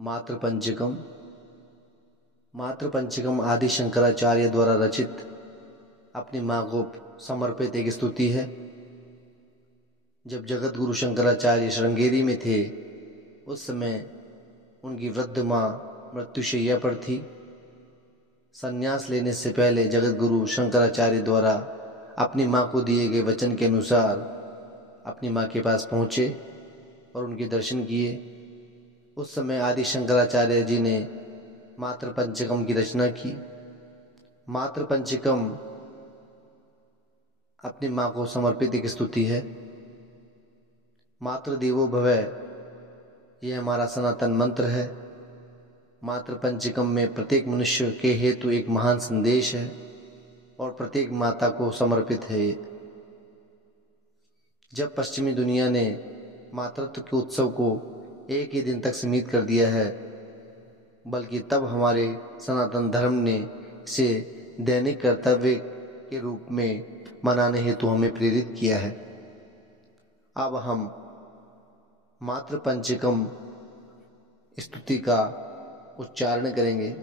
मातृपंचकम। मातृपंचकम आदि शंकराचार्य द्वारा रचित अपनी माँ को समर्पित एक स्तुति है। जब जगत गुरु शंकराचार्य श्रृंगेरी में थे उस समय उनकी वृद्ध माँ मृत्युशैया पर थी। संन्यास लेने से पहले जगत गुरु शंकराचार्य द्वारा अपनी माँ को दिए गए वचन के अनुसार अपनी माँ के पास पहुँचे और उनके दर्शन किए। उस समय आदि शंकराचार्य जी ने मातृपंचकम की रचना की। मातृपंचकम अपनी माँ को समर्पित एक स्तुति है। मातृदेवो भव यह हमारा सनातन मंत्र है। मातृपंचकम में प्रत्येक मनुष्य के हेतु एक महान संदेश है और प्रत्येक माता को समर्पित है। जब पश्चिमी दुनिया ने मातृत्व के उत्सव को एक ही दिन तक सीमित कर दिया है, बल्कि तब हमारे सनातन धर्म ने इसे दैनिक कर्तव्य के रूप में मनाने हेतु हमें प्रेरित किया है। अब हम मातृपंचकम स्तुति का उच्चारण करेंगे।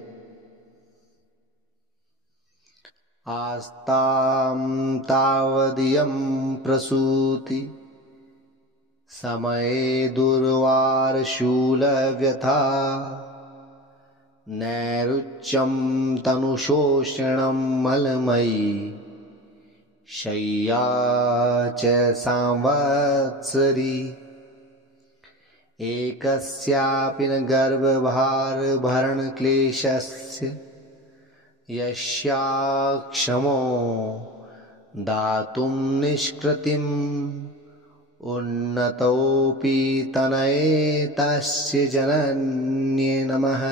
आस्तां तावदियं प्रसूति समये दुर्वारशूलव्यथा नैरुच्यं तनुशोषणं मलमयी शय्या च संवत्सरी एकस्यापि न गर्भभारभरणक्लेशस्य यस्या क्षमो दातुं निष्कृतिम् उन्नतोऽपि तनये तस्य जनन्ये नमः।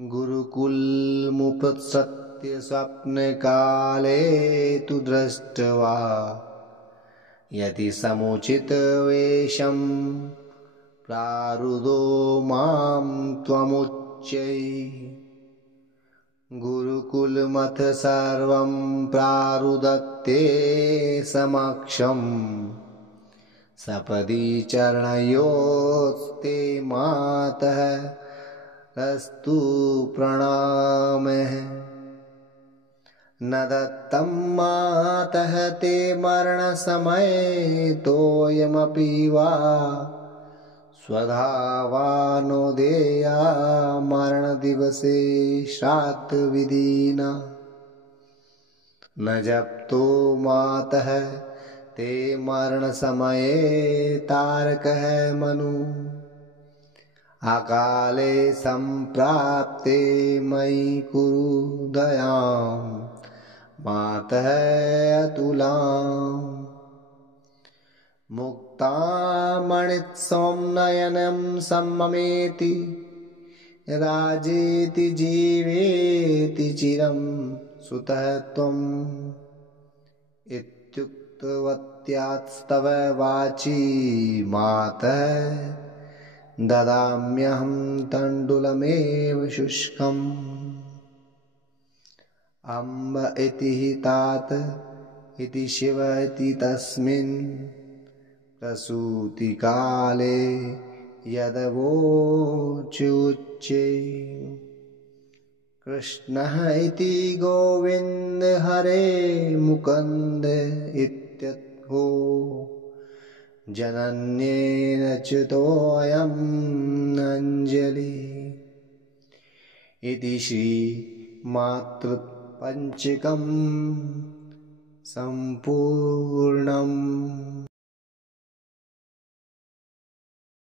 गुरुकुलमुपसृत्य स्वप्नकाले तु दृष्ट्वा यदि समुचित वेशं प्रारुदो मां त्वमुच्चैः गुरुकुलमथ सर्वं प्रारुदत्ते समक्षं सपदि चरणयोस्ते मातः रस्तु प्रणामः। न दत्तं मातः ते मरणसमये तोयमपि वा स्वधावानोदेया मरणदिवसे श्राद्धविधिना न जप्तो मातः ते मरणसमये तारकः मनु अकाले सम्प्राप्ते मयि कुरु दयां मातः अतुलाम्। मुक्तामणित्समं नयनं सम्ममेति राजेति जीवेति चिरं सुतः त्वम् इत्युक्तवत्यास्तव वाची मातः ददाम्यहं तण्डुलमेव शुष्कम्। अम्ब इति तात इति शिव इति तस्मिन् प्रसूतिकाले यदवोचुच्चे कृष्णः इति गोविन्द हरे मुकुन्द इत्यर्थो जनन्येन च्युतोऽयम् अञ्जलि इति श्री मातृपंचकम् सम्पूर्णम्।